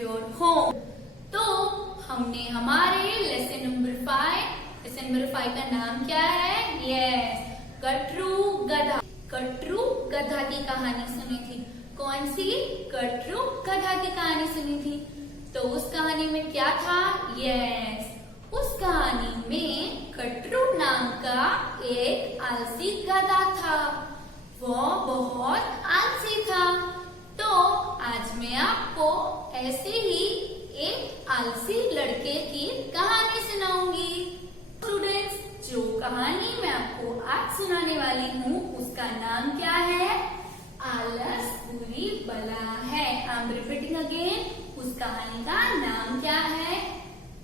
Your home. तो हमने हमारे लेसन नंबर 5 का नाम क्या है? यस, कटरू गधा। कटरू गधा की कहानी सुनी थी। कौन सी? कटरू गधा की कहानी सुनी थी। तो उस कहानी में क्या था? यस, उस कहानी में कटरू नाम का एक आलसी गधा था। वो बहुत आलसी था। तो आज मैं आपको ऐसे ही एक आलसी लड़के की कहानी सुनाऊंगी। स्टूडेंट्स, जो कहानी मैं आपको आज सुनाने वाली हूँ उसका नाम क्या है? आलस बुरी बला है। आई एम रिपीटिंग अगेन, उस कहानी का नाम क्या है?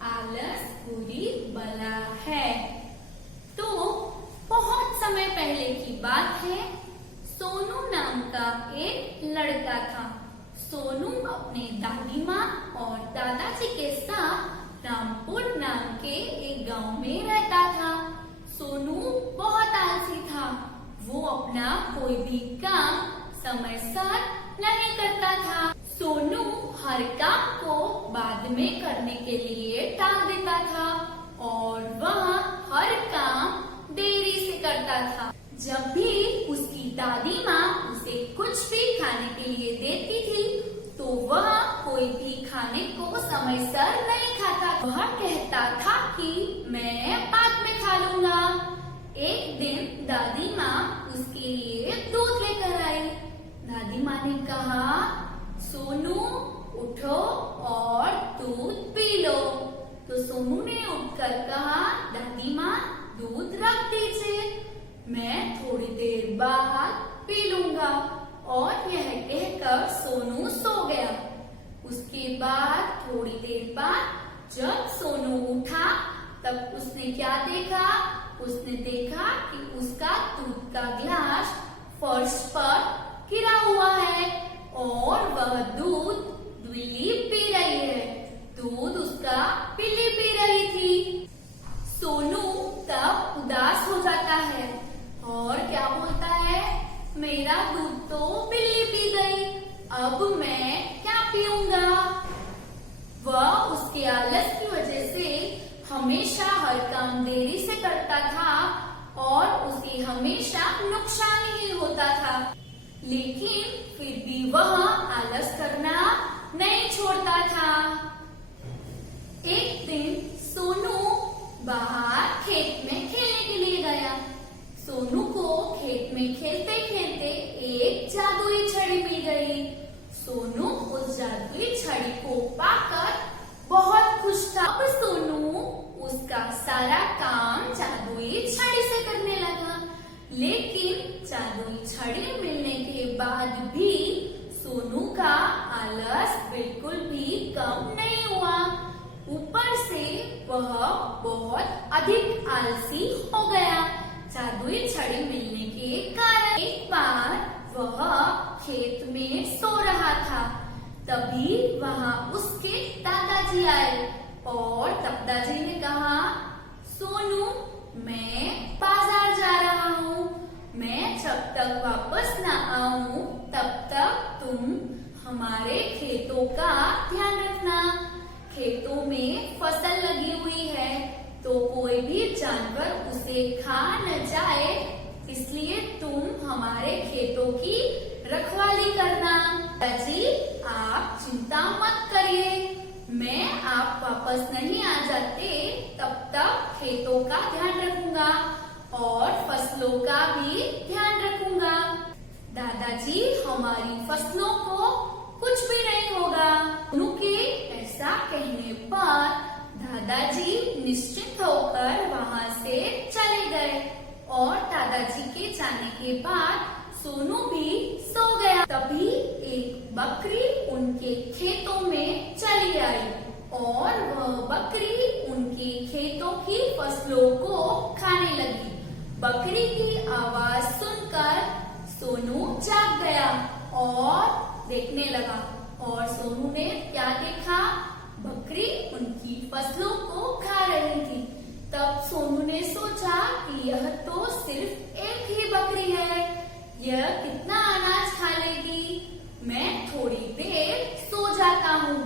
आलस बुरी बला है। तो बहुत समय पहले की बात है। सोनू नाम का एक लड़का था। सोनू अपने दादी माँ और दादाजी के साथ रामपुर नाम के एक गांव में रहता था। सोनू बहुत आलसी था। वो अपना कोई भी काम समय पर नहीं करता था। सोनू हर काम को बाद में करने के लिए टाल देता था और वह हर काम देरी से करता था। जब भी उसकी दादी माँ उसे कुछ भी खाने के लिए देती थी तो वह कोई भी खाने को समय पर नहीं खाता। वह कहता था कि मैं बाद में खा लूंगा। एक दिन दादी माँ उसके लिए दूध लेकर आई। दादी माँ ने कहा, सोनू उठो और दूध पी लो। तो सोनू ने उठकर कहा, दादी माँ दूध रख दीजिए, मैं थोड़ी देर बाद पी लूंगा। और यह कहकर सोनू सो गया। उसके बाद थोड़ी देर बाद जब सोनू उठा तब उसने क्या देखा? उसने देखा कि उसका दूध का गिलास फर्श पर गिरा हुआ है और वह दूध बिल्ली पी रही है। दूध उसका बिल्ली पी रही थी। सोनू तब उदास हो जाता है और क्या बोलता है? मेरा दूध तो बिल्ली पी गई, अब मैं क्या पीऊंगा? वह उसके आलस की वजह से हमेशा हर काम देरी से करता था और उसे हमेशा नुकसान ही होता था। लेकिन फिर भी वह आलस करना नहीं छोड़ता था। एक दिन सोनू बाहर खेत में खेलने के लिए गया। सोनू को खेत में खेलते खेलते एक जादुई छड़ी मिल गई। सोनू उस जादुई छड़ी को पाकर बहुत खुश था। अब सोनू उसका सारा काम जादुई छड़ी से करने लगा। लेकिन जादुई छड़ी मिलने के बाद भी सोनू का आलस बिल्कुल भी कम नहीं हुआ। ऊपर से वह बहुत अधिक आलसी हो गया। जादुई छड़ी मिलने के कारण एक बार वह खेत में सो रहा था। तभी वहां उसके दादाजी आए और दादाजी ने कहा, सोनू मैं बाजार जा रहा हूँ, मैं जब तक वापस न आऊँ तब तक तुम हमारे खेतों का ध्यान रखना। खेतों में फसल लगी हुई है तो कोई भी जानवर उसे खा न जाए, इसलिए तुम हमारे खेतों की रखवाली करना। दादाजी आप चिंता मत करिए, मैं आप वापस नहीं आ जाते तब तक खेतों का ध्यान रखूंगा और फसलों का भी ध्यान रखूंगा। दादाजी हमारी फसलों को कुछ भी नहीं होगा। उनके ऐसा कहने पर दादाजी निश्चिंत होकर वहाँ से चले गए और दादाजी के जाने के बाद सोनू भी सो गया। तभी एक बकरी उनके खेतों में चली आई और वह बकरी उनके खेतों की फसलों को खाने लगी। बकरी की आवाज सुनकर सोनू जाग गया और देखने लगा और सोनू ने क्या देखा? बकरी उनकी फसलों को खा रही थी। तब सोनू ने सोचा कि यह तो सिर्फ एक ही बकरी है, यह कितना अनाज खा लेगी, मैं थोड़ी देर सो जाता हूँ।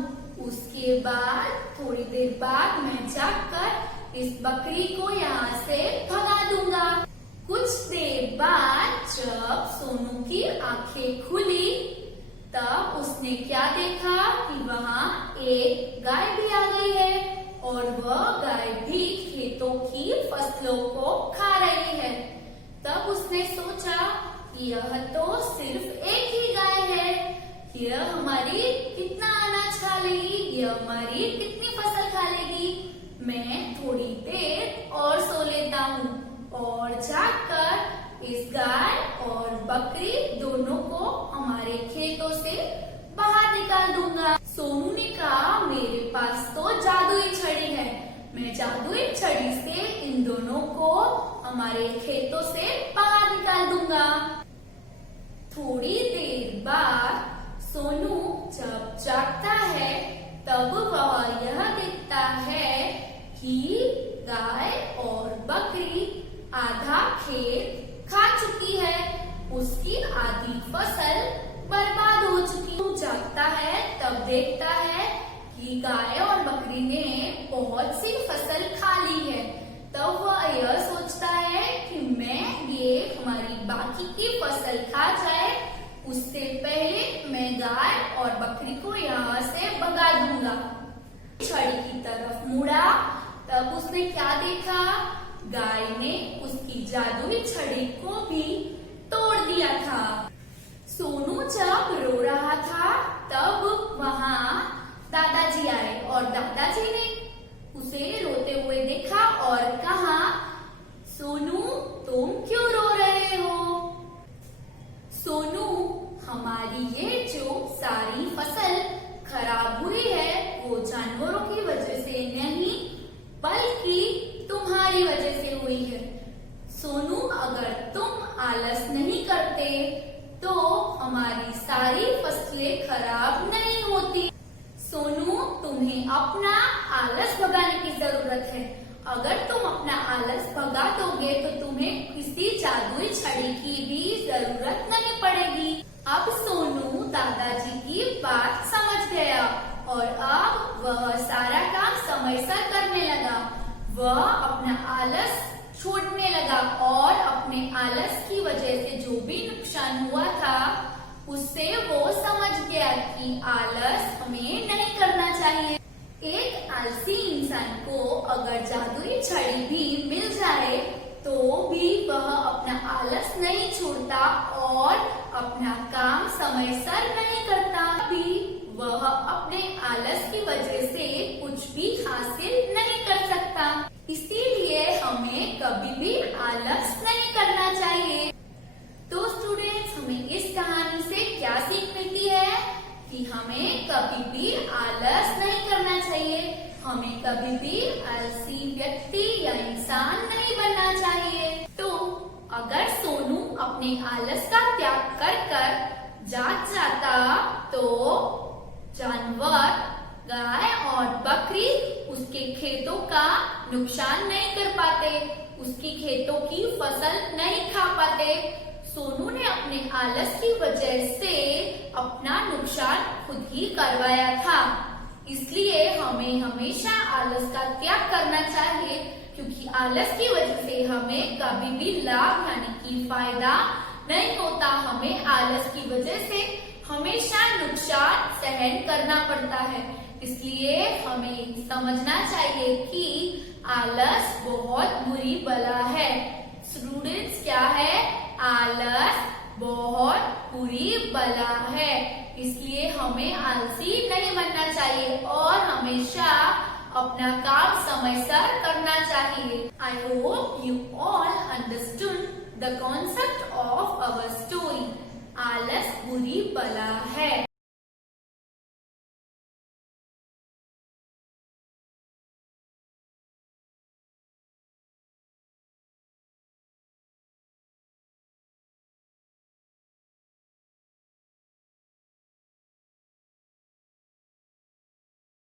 उसके बाद थोड़ी देर बाद मैं जाकर इस बकरी को यहाँ से भगा दूंगा। कुछ देर बाद जब सोनू की आंखें खुली तब उसने क्या देखा कि वहाँ एक गाय भी आ गई है और वह गाय भी खेतों की फसलों को खा रही है। तब उसने सोचा कि यह तो सिर्फ एक ही गाय है, यह हमारी कितना अनाज खा लेगी, यह हमारी कितनी फसल खा लेगी। मैं थोड़ी देर और सो लेता हूँ और जाकर इस गाय और बकरी दोनों को हमारे खेतों से बाहर निकाल दूंगा। सोनू ने कहा मेरे पास तो जादुई छड़ी है, मैं जादुई छड़ी से इन दोनों को हमारे खेतों से बाहर निकाल दूंगा। थोड़ी देर बाद सोनू जब जागता है तब वह यह देखता है कि गाय और बकरी आधा खेत खा चुकी है, उसकी आधी फसल बर्बाद हो चुकी। वो जागता है तब देखता है कि गाय और बकरी ने बहुत सी फसल खा ली है। तब वह यह सोचता है कि मैं ये हमारी बाकी की फसल खा जाए उससे पहले मैं गाय और बकरी को यहाँ से भगा दूंगा। छड़ी की तरफ मुड़ा तब उसने क्या देखा, गाय ने उसकी जादुई छड़ी को भी तोड़ दिया था। सोनू जब रो रहा था तब वहाँ दादाजी आए और दादाजी ने उसे रोते हुए देखा और कहा, सोनू तुम क्यों रो रहे हो? सोनू हमारी ये जो सारी फसल खराब हुई है वो जानवरों की वजह से नहीं बल्कि तुम्हारी वजह से हुई है। सोनू अगर तुम आलस नहीं करते तो हमारी सारी फसलें खराब नहीं होती। सोनू तुम्हें अपना आलस भगाने की जरूरत है। अगर तुम अपना आलस भगा दोगे तो तुम्हें किसी जादुई छड़ी की भी जरूरत नहीं पड़ेगी। अब सोनू दादाजी की बात समझ गया और अब वह सारा काम समय से करने लगा। वह अपना आलस छोड़ने लगा और अपने आलस की वजह से जो भी नुकसान हुआ था उससे वो समझ गया कि आलस हमें नहीं करना चाहिए। एक आलसी इंसान को अगर जादुई छड़ी भी मिल जाए तो भी वह अपना आलस नहीं छोड़ता और अपना काम समय से नहीं करता। भी वह अपने आलस की वजह से कुछ भी हासिल नहीं कर सकता। इसीलिए हमें कभी भी आलस नहीं करना चाहिए। तो स्टूडेंट्स, हमें इस कहानी से क्या सीख मिलती है कि हमें कभी भी आलस नहीं करना चाहिए। हमें कभी भी आलसी व्यक्ति या इंसान नहीं बनना चाहिए। तो अगर सोनू अपने आलस का त्याग कर जाग जाता तो जानवर गाय और बकरी उसके खेतों का नुकसान नहीं कर पाते, उसकी खेतों की फसल नहीं खा पाते। सोनू ने अपने आलस की वजह से अपना नुकसान खुद ही करवाया था। इसलिए हमें हमेशा आलस का त्याग करना चाहिए क्योंकि आलस की वजह से हमें कभी भी लाभ यानी कि फायदा नहीं होता। हमें आलस की वजह से हमेशा नुकसान सहन करना पड़ता है। इसलिए हमें समझना चाहिए कि आलस बहुत बुरी बला है। स्टूडेंट्स, क्या है? आलस बहुत बुरी बला है। इसलिए हमें आलसी नहीं बनना चाहिए और हमेशा अपना काम समय से करना चाहिए। I hope you all understood the concept of our story. आलस बुरी बला है।